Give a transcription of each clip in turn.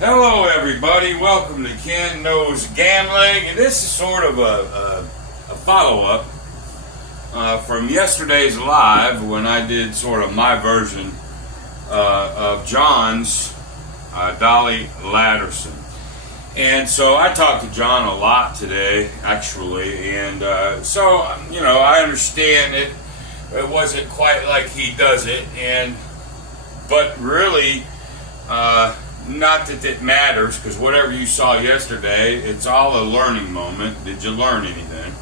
Hello everybody, welcome to Ken Knows Gambling, and this is sort of a follow-up from yesterday's live when I did sort of my version of John's Dolly Ladderson. And so I talked to John a lot today, actually, and so, I understand it. It wasn't quite like he does it, but really, not that it matters, because whatever you saw yesterday, it's all a learning moment. Did you learn anything?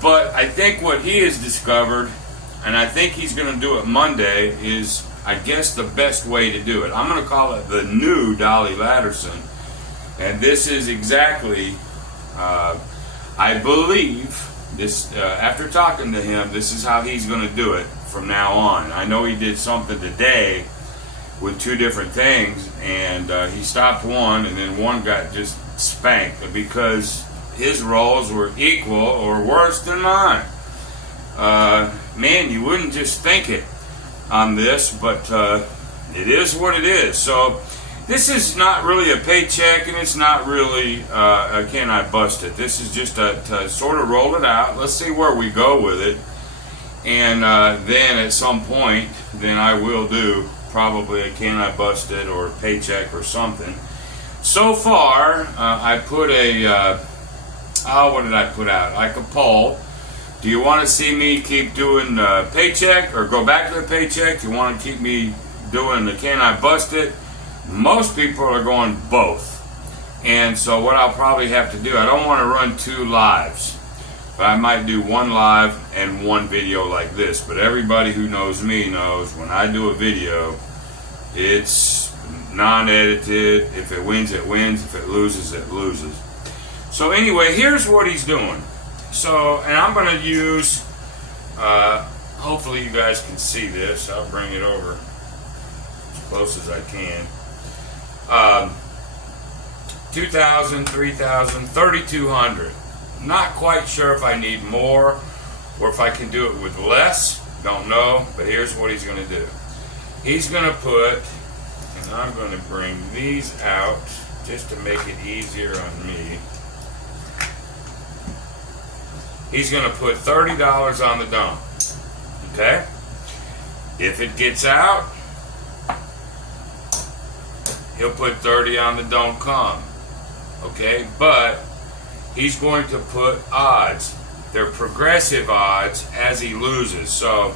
But I think what he has discovered, and I think he's going to do it Monday, is, I guess, the best way to do it. I'm going to call it the new Dolly Ladderson. And this is exactly, I believe, this after talking to him, this is how he's going to do it from now on. I know he did something today with two different things, and he stopped one, and then one got just spanked because his rolls were equal or worse than mine. Man, you wouldn't just think it on this, but it is what it is. So this is not really a paycheck, and it's not really can I bust it. This is just to sort of roll it out. Let's see where we go with it, and then at some point, then I will do probably a can I bust it or a paycheck or something. So far, I put a what did I put out? Like a poll. Do you want to see me keep doing the paycheck or go back to the paycheck? Do you want to keep me doing the can I bust it? Most people are going both. And so what I'll probably have to do, I don't want to run two lives, but I might do one live and one video like this. But everybody who knows me knows when I do a video, it's non-edited. If it wins, it wins. If it loses, it loses. So anyway, here's what he's doing. So, and I'm going to use, hopefully you guys can see this. I'll bring it over as close as I can. 2,000, 3,000, 3,200. Not quite sure if I need more or if I can do it with less. Don't know, but here's what he's going to do. He's going to put, and I'm going to bring these out just to make it easier on me. He's going to put $30 on the dome. Okay? If it gets out, he'll put 30 on the don't come. Okay? But he's going to put odds. They're progressive odds as he loses. So,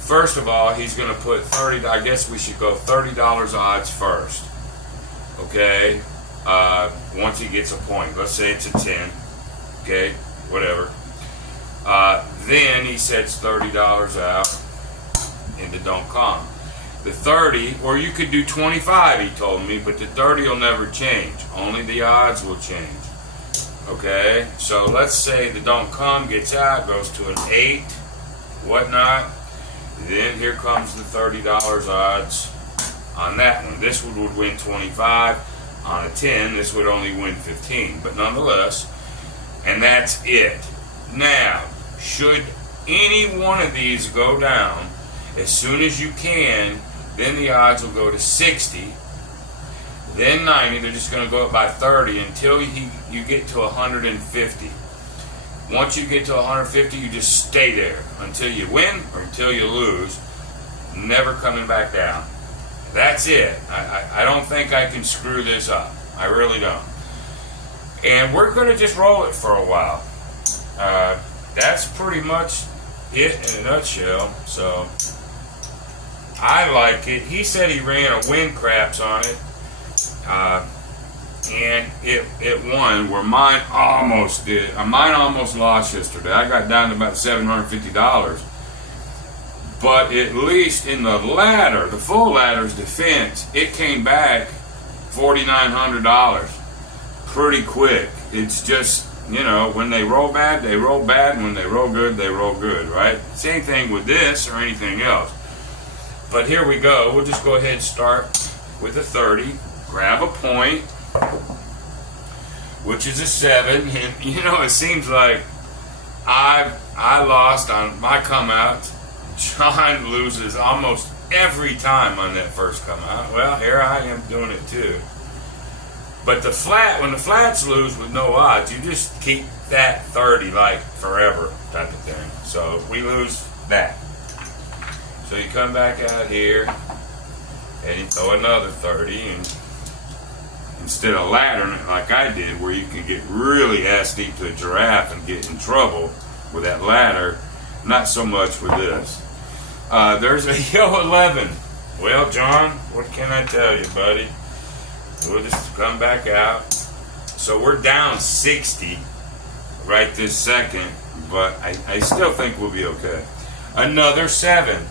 first of all, he's going to put 30. I guess we should go $30 odds first. Okay? Once he gets a point. Let's say it's a 10. Okay? Whatever. Then he sets $30 out into don't come. The 30, or you could do 25, he told me, but the 30 will never change. Only the odds will change. Okay, so let's say the don't come gets out, goes to an 8, whatnot. Then here comes the $30 odds on that one. This one would win 25. On a 10, this would only win 15, but nonetheless, and that's it. Now, should any one of these go down, as soon as you can, then the odds will go to 60, then 90. They're just going to go up by 30 until you get to 150. Once you get to 150, you just stay there until you win or until you lose, never coming back down. That's it. I don't think I can screw this up. I really don't. And we're going to just roll it for a while. That's pretty much it in a nutshell. So I like it. He said he ran a win craps on it, and it won where mine almost did. Mine almost lost yesterday. I got down to about $750, but at least in the ladder, the full ladder's defense, it came back $4,900 pretty quick. It's just, when they roll bad, they roll bad, and when they roll good, they roll good, right? Same thing with this or anything else. But here we go. We'll just go ahead and start with a 30. Grab a point, which is a 7. And, it seems like I lost on my come out. John loses almost every time on that first come out. Well, here I am doing it too. But the flat, when the flats lose with no odds, you just keep that 30 like forever type of thing. So we lose that. So you come back out here and you throw another 30, and instead of laddering it like I did, where you can get really ass deep to a giraffe and get in trouble with that ladder, not so much with this. There's a yo 11. Well, John, what can I tell you, buddy? We'll just come back out. So we're down 60 right this second, but I still think we'll be okay. Another 7.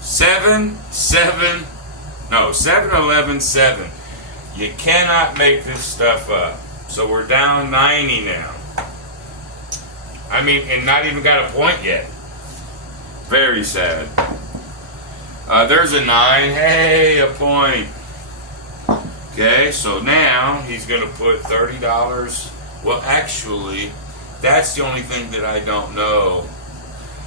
7, 7, no, 7, 11, 7. You cannot make this stuff up. So we're down 90 now. I mean, and not even got a point yet. Very sad. There's a 9. Hey, a point. Okay, so now he's going to put $30. Well, actually, that's the only thing that I don't know.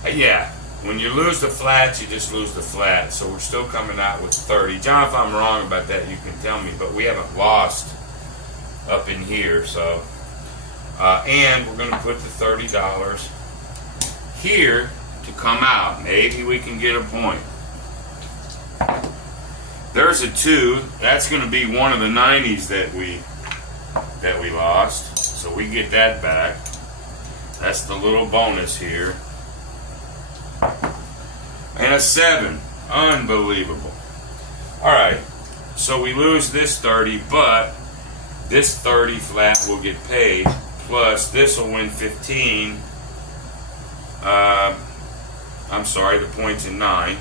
Yeah, when you lose the flats, you just lose the flats. So we're still coming out with 30. John, if I'm wrong about that, you can tell me. But we haven't lost up in here. So, and we're going to put the $30 here to come out. Maybe we can get a point. There's a 2. That's going to be one of the 90s that we lost. So we get that back. That's the little bonus here. And a 7. Unbelievable. Alright. So we lose this 30, but this 30 flat will get paid. Plus this will win 15. I'm sorry, the point's in 9.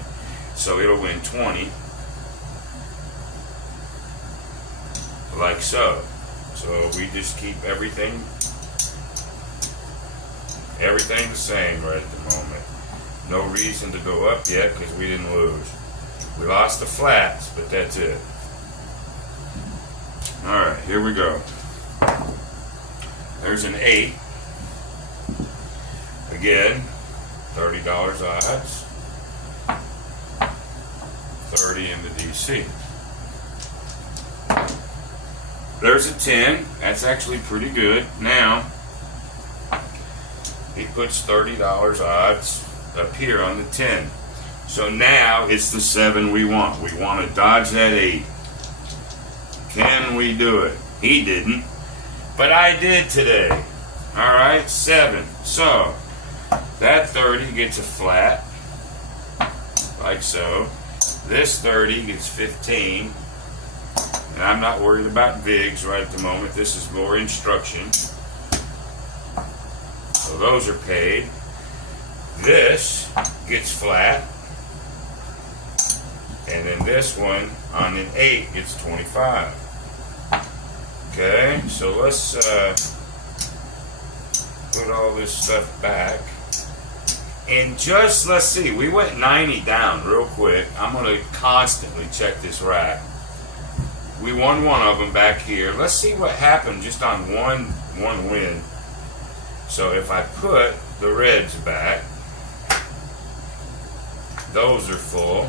So it'll win 20. Like so. So we just keep everything the same right at the moment. No reason to go up yet because we didn't lose. We lost the flats, but that's it. Alright, here we go. There's an 8. Again, $30 odds. 30 in the DC. There's a 10. That's actually pretty good. Now, he puts $30 odds up here on the 10. So now it's the 7 we want. We want to dodge that 8. Can we do it? He didn't. But I did today. Alright, 7. So, that 30 gets a flat. Like so. This 30 gets 15. And I'm not worried about VIGs right at the moment. This is more instruction. So those are paid. This gets flat. And then this one on an 8 gets 25. Okay, so let's put all this stuff back. And just, let's see, we went 90 down real quick. I'm going to constantly check this rack. We won one of them back here. Let's see what happened just on one win. So if I put the reds back, those are full.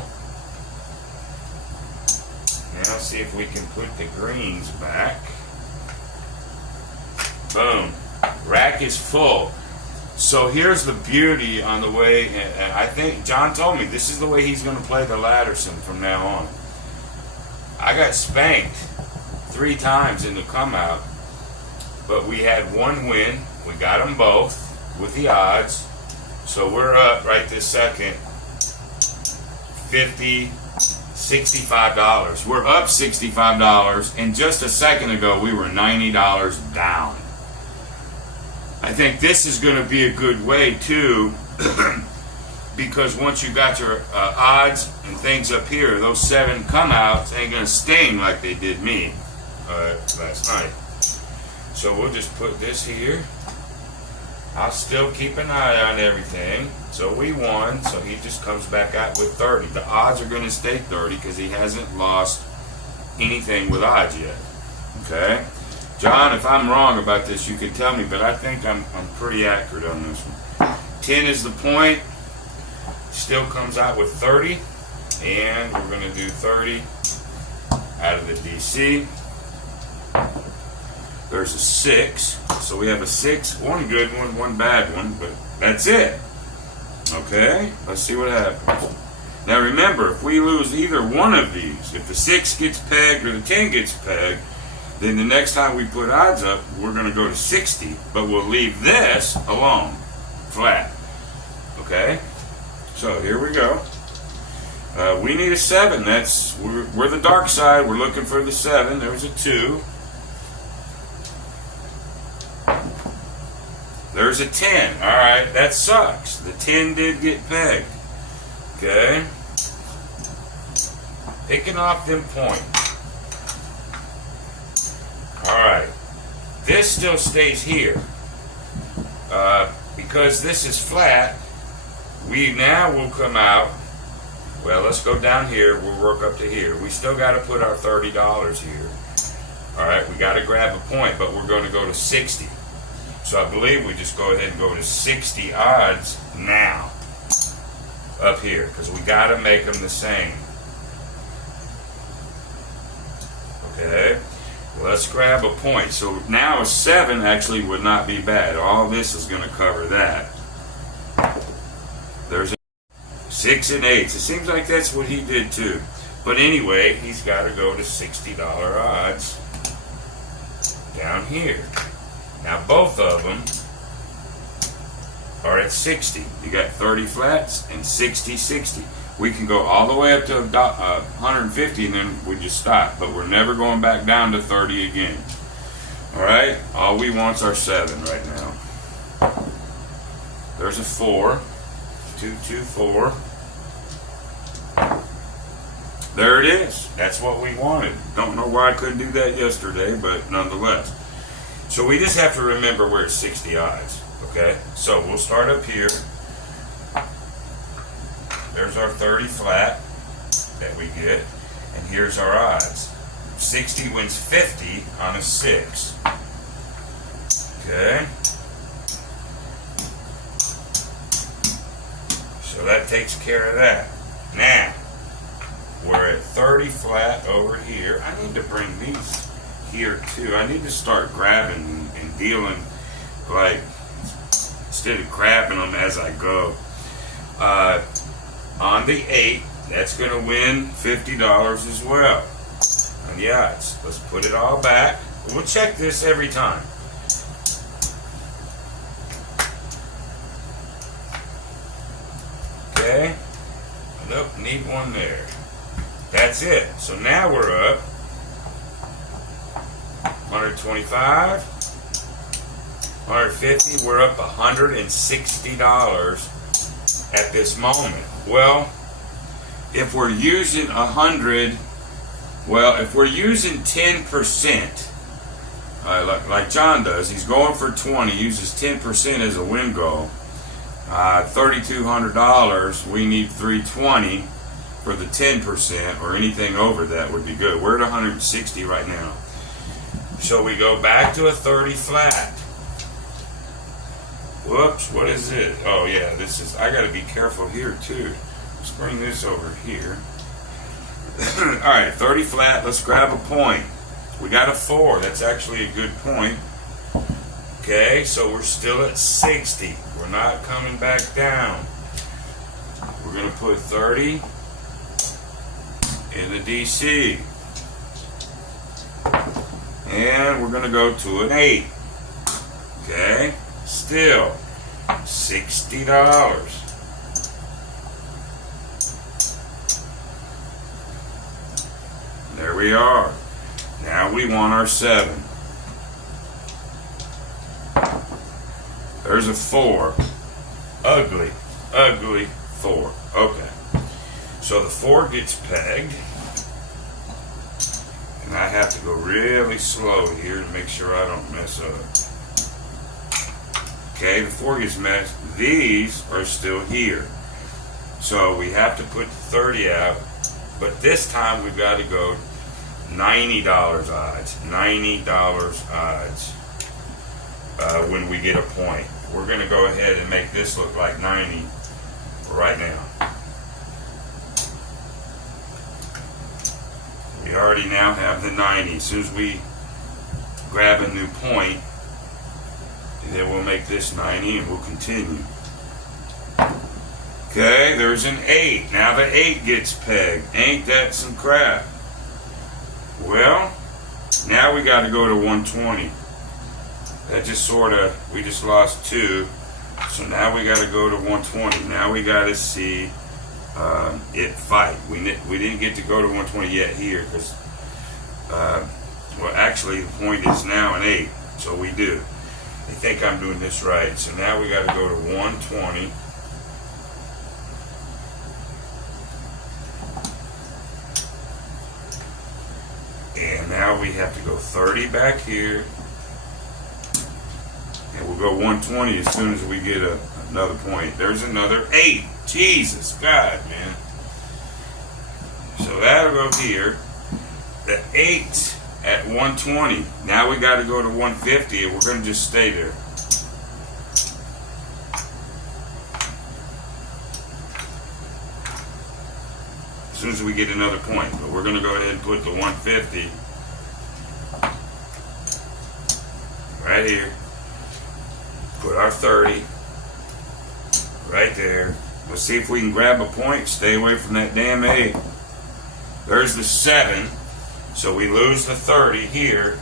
Now see if we can put the greens back. Boom. Rack is full. So here's the beauty on the way, and I think John told me this is the way he's going to play the Ladderson from now on. I got spanked 3 times in the come out, but we had one win. We got them both with the odds. So we're up right this second $50, $65. We're up $65, and just a second ago we were $90 down. I think this is going to be a good way too, because once you got your odds and things up here, those 7 come outs ain't going to sting like they did me last night. So we'll just put this here. I'll still keep an eye on everything. So we won, so he just comes back out with 30. The odds are going to stay 30 because he hasn't lost anything with odds yet. Okay? John, if I'm wrong about this, you can tell me, but I think I'm pretty accurate on this one. 10 is the point. Still comes out with 30. And we're going to do 30 out of the DC. There's a 6. So we have a 6, one good one, one bad one, but that's it. Okay, let's see what happens. Now remember, if we lose either one of these, if the 6 gets pegged or the 10 gets pegged, then the next time we put odds up, we're going to go to 60, but we'll leave this alone, flat. Okay, so here we go. We need a 7. We're the dark side. We're looking for the 7. There's a 2. There's a 10. All right, that sucks. The 10 did get pegged. Okay. Picking off them points. All right. This still stays here. Because this is flat, we now will come out. Well, let's go down here. We'll work up to here. We still got to put our $30 here. All right, we got to grab a point, but we're going to go to 60. So I believe we just go ahead and go to 60 odds now up here, because we got to make them the same. Okay, well, let's grab a point. So now a 7 actually would not be bad. All this is going to cover that. There's a 6 and 8. It seems like that's what he did too. But anyway, he's got to go to $60 odds down here. Now both of them are at 60. You got 30 flats and 60, 60. We can go all the way up to 150 and then we just stop. But we're never going back down to 30 again. Alright? All we want's our 7 right now. There's a 4. 2, 2, 4. There it is. That's what we wanted. Don't know why I couldn't do that yesterday, but nonetheless. So we just have to remember we're at 60 odds. Okay? So we'll start up here. There's our 30 flat that we get. And here's our odds. 60 wins 50 on a 6. Okay? So that takes care of that. Now, we're at 30 flat over here. I need to bring these here too. I need to start grabbing and dealing, like, instead of grabbing them as I go. On the 8, that's going to win $50 as well. On the odds. Let's put it all back. We'll check this every time. Okay. Nope, need one there. That's it. So now we're up 125, 150. We're up $160 at this moment. Well, if we're using 100, well, if we're using 10%, like John does, he's going for 20, uses 10% as a win goal. $3,200. We need 320 for the 10%, or anything over that would be good. We're at 160 right now. So we go back to a 30 flat. Whoops, what is it? Oh yeah, this is, I gotta be careful here too. Let's bring this over here. Alright, 30 flat, let's grab a point. We got a 4, that's actually a good point. Okay, so we're still at 60. We're not coming back down. We're gonna put 30 in the DC. And we're going to go to an 8. Okay? Still, $60. There we are. Now we want our 7. There's a 4. Ugly, ugly 4. Okay. So the 4 gets pegged. And I have to go really slow here to make sure I don't mess up. Okay, the 4 gets messed. These are still here. So we have to put the 30 out. But this time we've got to go $90 odds. $90 odds when we get a point. We're going to go ahead and make this look like 90 right now. We already now have the 90. As soon as we grab a new point, then we'll make this 90 and we'll continue. Okay, there's an 8. Now the 8 gets pegged. Ain't that some crap? Well, now we got to go to 120. That just sort of, we just lost 2. So now we got to go to 120. Now we got to see it fight. We didn't get to go to 120 yet here because, well, actually the point is now an 8. So we do. I think I'm doing this right. So now we got to go to 120. And now we have to go 30 back here. And we'll go 120 as soon as we get another point. There's another 8. Jesus, God, man. So that'll go here. The 8 at 120. Now we got to go to 150 and we're going to just stay there. As soon as we get another point. But we're going to go ahead and put the 150 right here. Put our 30 right there. Let's see if we can grab a point. Stay away from that damn 8. There's the 7. So we lose the 30 here.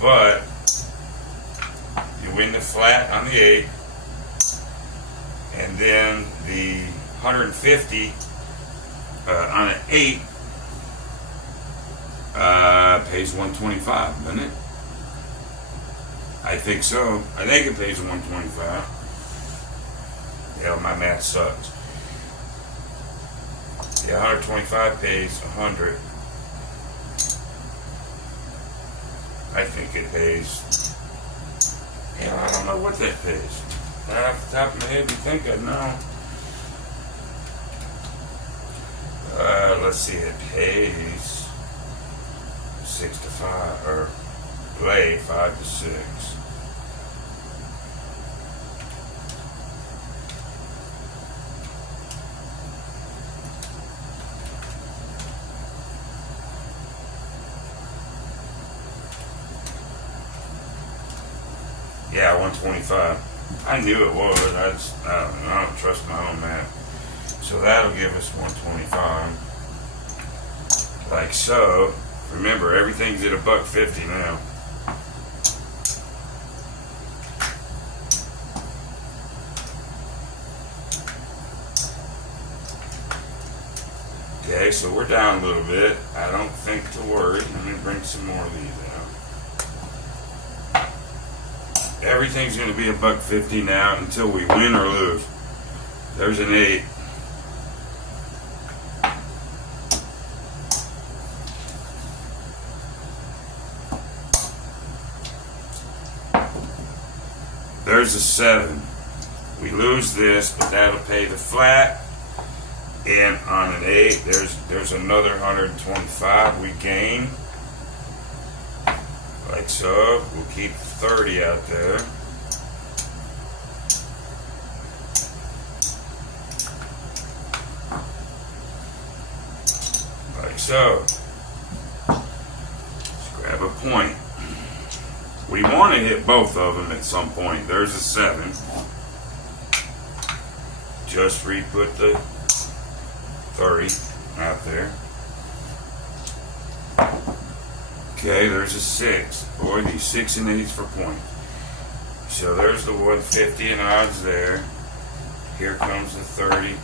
But you win the flat on the 8. And then the 150 on an 8 pays 125, doesn't it? I think so. I think it pays 125. Yeah, my math sucks. Yeah, 125 pays 100. I think it pays. Yeah, I don't know what that pays. Off the top of my head, you think I'd know. Let's see, it pays 6 to 5, or play 5 to 6. Yeah, 125. I knew it was. I don't trust my own math. So that'll give us 125. Like so. Remember, everything's at $1.50 now. Okay, so we're down a little bit. I don't think to worry. Let me bring some more of these out. Everything's going to be $1.50 now until we win or lose. There's an 8. There's a 7. We lose this, but that'll pay the flat. And on an 8, there's another 125 we gain. Like so. We'll keep 30 out there. Like so. Let's grab a point. We want to hit both of them at some point. There's a 7. Just re-put the 30 out there. Okay, there's a 6. Boy, these 6 and 8s for points. So there's the 150 in odds there. Here comes the 30.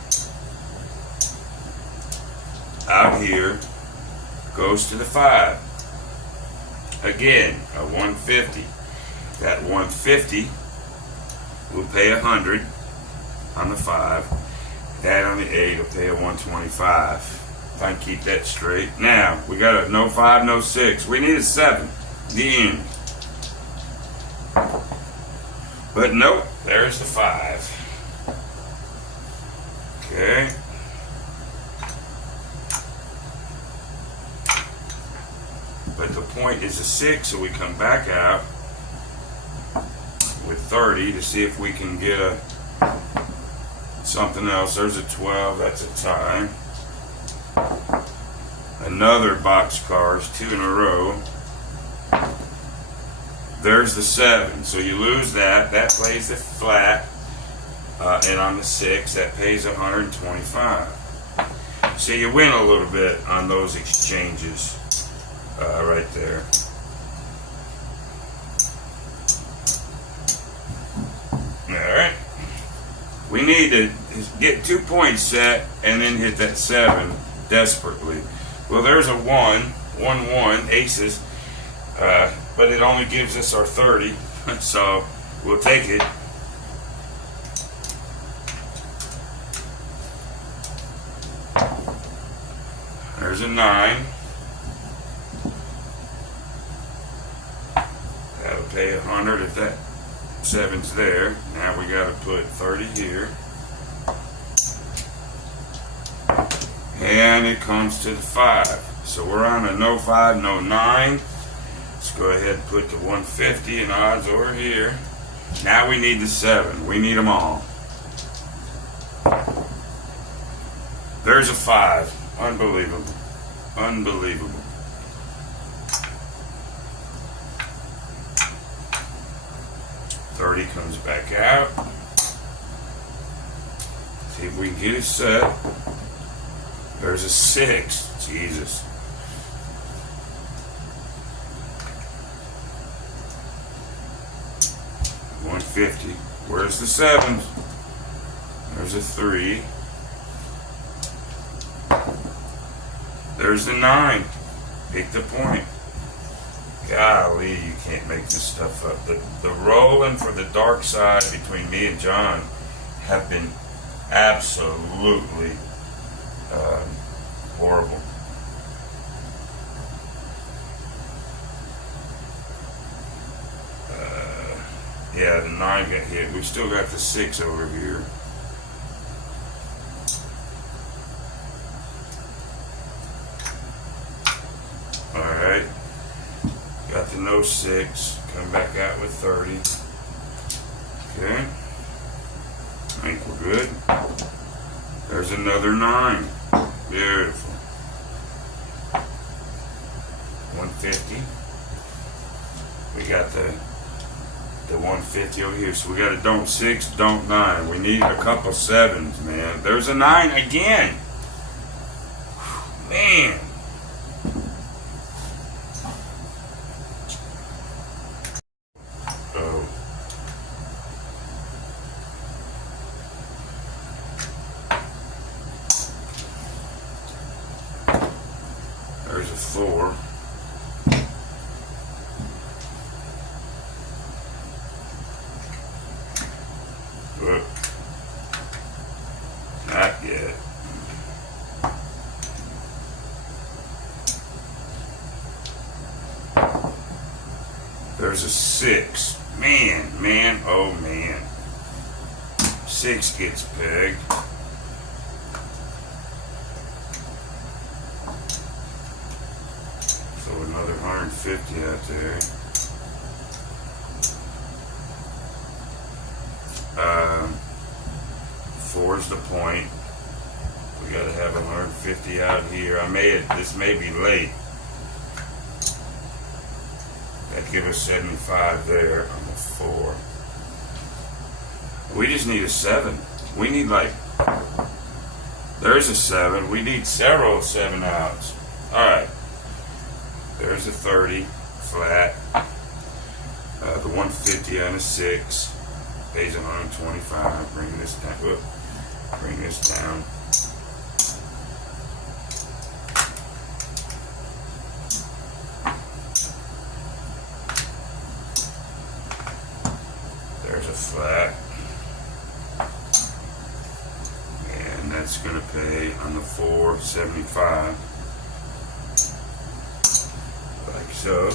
Out here goes to the 5. Again, a 150. That 150 will pay 100 on the 5. That on the 8 will pay a 125. If I can keep that straight. Now, we got a no 5, no 6. We need a 7. The end. But nope, there's the 5. Okay. But the point is a 6, so we come back out with 30 to see if we can get something else. There's a 12, that's a tie. A another boxcars, 2 in a row. There's the 7, so you lose that. That plays the flat, and on the 6, that pays 125. So you win a little bit on those exchanges right there. Alright. We need to get 2 points set and then hit that 7 desperately. Well, there's a 1, 1, 1, aces, but it only gives us our 30, so we'll take it. There's a 9. That'll pay 100 if that 7's there. Now we got to put 30 here. And it comes to the 5. So we're on a no 5, no 9. Let's go ahead and put the 150 in odds over here. Now we need the 7. We need them all. There's a 5. Unbelievable. Unbelievable. $30 comes back out. See if we can get it set. There's a 6. Jesus. 150. Where's the 7? There's a 3. There's the 9. Pick the point. Golly, you can't make this stuff up. The rolling for the dark side between me and John have been absolutely horrible. Yeah, the 9 got hit. We still got the 6 over here. Alright. Got the no 6. Come back out with 30. Okay. I think we're good. There's another 9. Beautiful. 150. We got the 150 over here. So we got a don't 6, don't 9. We need a couple 7s, man. There's a 9 again. Man. Oh. There's a 4. Not yet. There's a 6. Man, oh man. 6 gets pegged. So another 150 out there. 4's the point. We gotta have 150 out here. This may be late. That'd give us 75 there on the 4. We just need a 7. We need there's a 7. We need several 7 outs. Alright. There's a 30 flat. The 150 on a 6. Pays 125. Bring this down. Whoop. Bring this down. There's a flat. And that's going to pay on the 475. Like so.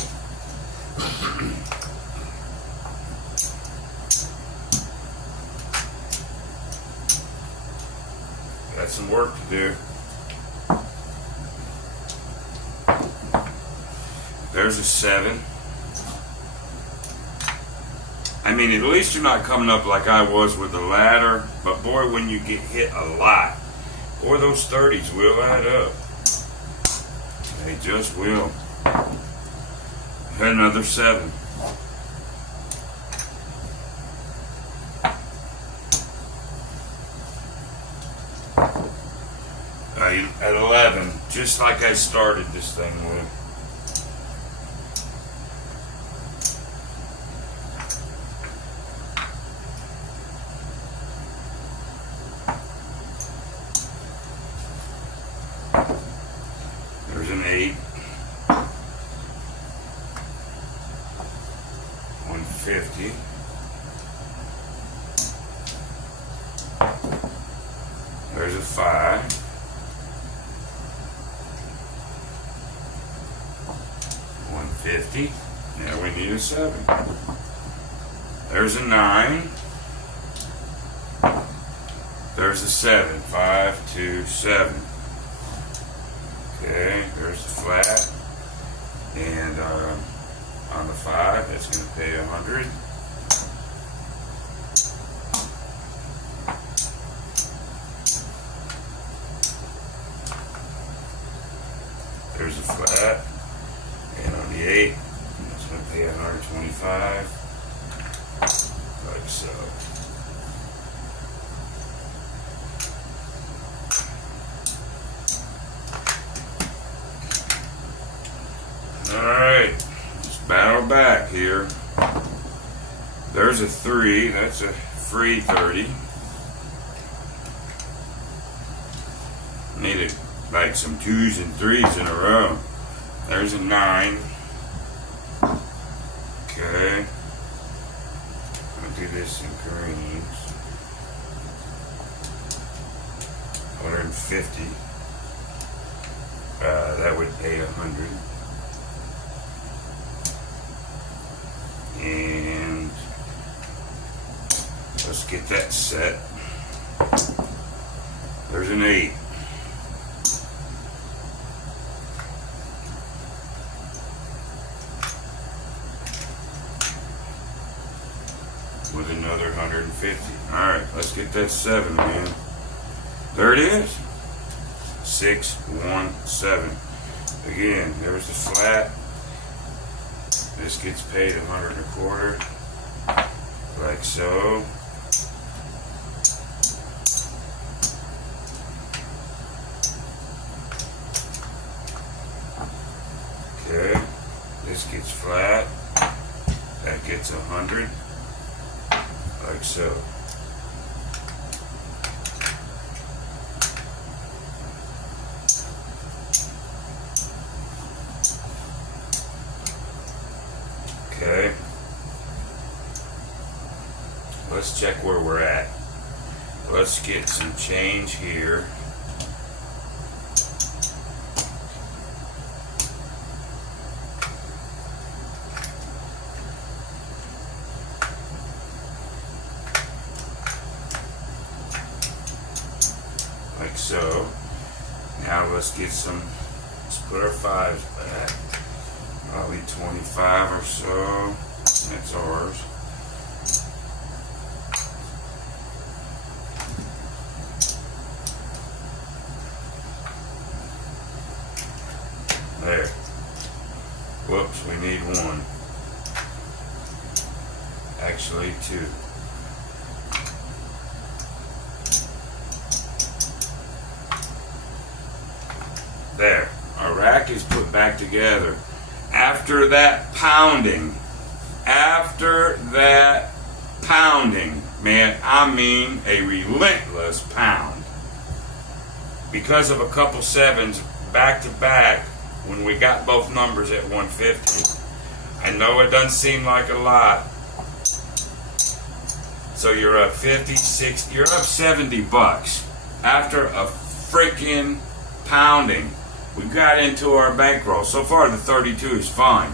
Got some work to do. There's a 7. I mean, at least you're not coming up like I was with the ladder, but boy, when you get hit a lot, boy, those 30s will add up. They just will. Had another 7. At 11, just like I started this thing with. There's an 8. 150. There's a 5. 150. Now we need a 7. There's a 9. There's a 7. 5, 2, 7. Okay, there's the flat. And on the 5, that's going to pay 100. There's the flat. And on the 8, it's going to pay 125, like so. Alright, let's battle back here. There's a 3, that's a free 30. Needed like some 2s and 3s in a row. There's a 9. Okay. I'll do this in greens. 150. That would pay 100. And let's get that set. There's an 8. With another 150. Alright, let's get that 7, man. There it is. 6, 1, 7. Again, there's the flat. This gets paid 125, like so. Okay, this gets flat. That gets 100. Like so. Okay. Let's check where we're at. Let's get some change here. Like so. Now let's get some, let's put our 5s back. Probably 25 or so. That's ours. There. Whoops, we need 1. Actually 2. There. Our rack is put back together. After that pounding, man, I mean a relentless pound. Because of a couple 7s back to back, when we got both numbers at 150, I know it doesn't seem like a lot. So you're up 50, 60, you're up 70 bucks after a freaking pounding. We got into our bankroll. So far the 32 is fine.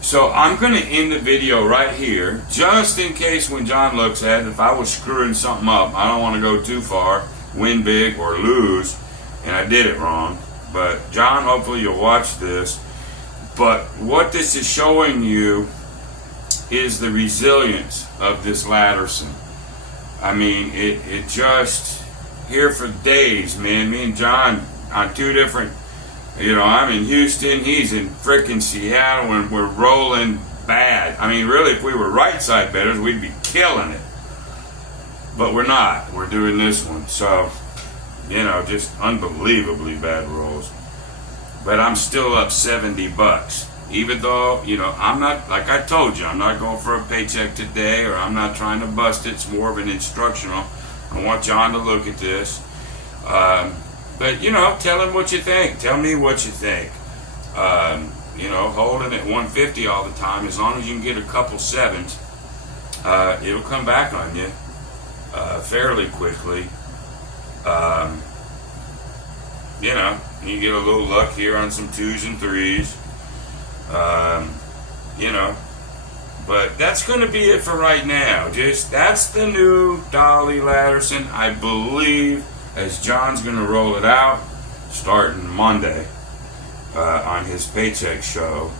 So I'm going to end the video right here, just in case when John looks at it, if I was screwing something up, I don't want to go too far, win big or lose, and I did it wrong. But John, hopefully you'll watch this. But what this is showing you is the resilience of this Ladderson. I mean, it just, here for days, man. Me and John on 2 different You know, I'm in Houston, he's in frickin' Seattle, and we're rolling bad. I mean, really, if we were right side bettors, we'd be killing it. But we're not. We're doing this one. So, you know, just unbelievably bad rolls. But I'm still up $70. Even though, you know, I'm not, like I told you, I'm not going for a paycheck today, or I'm not trying to bust it. It's more of an instructional. I want John to look at this. But, you know, tell him what you think. Tell me what you think. You know, holding at 150 all the time, as long as you can get a couple sevens, it'll come back on you fairly quickly. You know, you get a little luck here on some 2s and 3s. You know, but that's going to be it for right now. Just, that's the new Dolly Ladderson, I believe, as John's going to roll it out starting Monday on his paycheck show.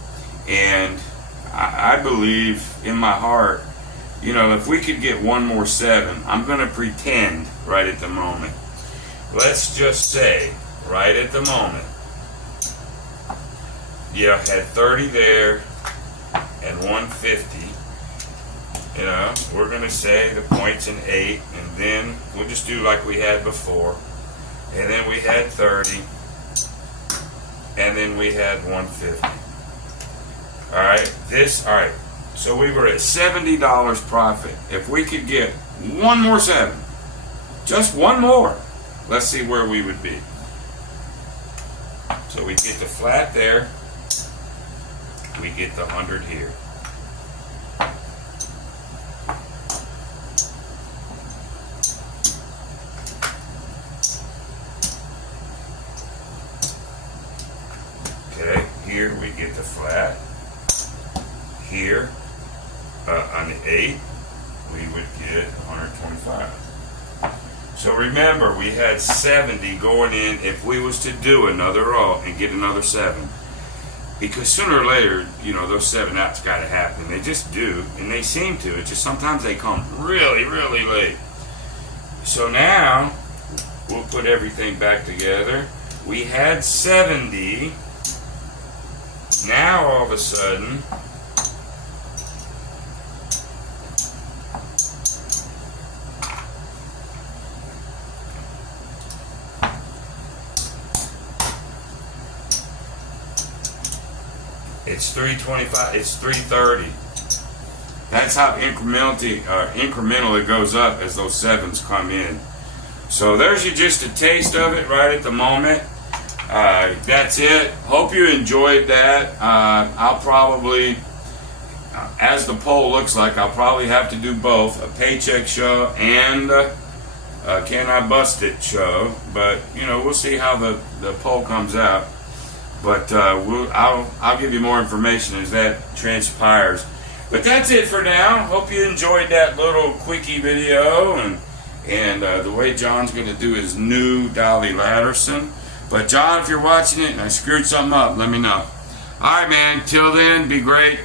And I believe in my heart, you know, if we could get one more 7, I'm going to pretend right at the moment. Let's just say, right at the moment, yeah, had 30 there and 150. You know, we're going to say the points in 8, and then we'll just do like we had before. And then we had 30, and then we had 150. Alright, so we were at $70 profit. If we could get one more 7, just one more, let's see where we would be. So we get the flat there, we get the 100 here. Okay, here we get the flat. Here, on the 8, we would get 125. So remember, we had 70 going in if we was to do another roll and get another 7. Because sooner or later, you know, those 7 outs got to happen. They just do, and they seem to. It's just sometimes they come really, really late. So now, we'll put everything back together. We had 70. Now, all of a sudden, it's 325, it's 330. That's how incremental it goes up as those 7s come in. So there's just a taste of it right at the moment. That's it. Hope you enjoyed that. I'll probably, as the poll looks like, I'll probably have to do both, a paycheck show and Can I Bust It show. But, you know, we'll see how the poll comes out. But I'll give you more information as that transpires. But that's it for now. Hope you enjoyed that little quickie video and the way John's going to do his new Dolly Ladderson. But John, if you're watching it and I screwed something up, let me know. All right, man. Till then, be great.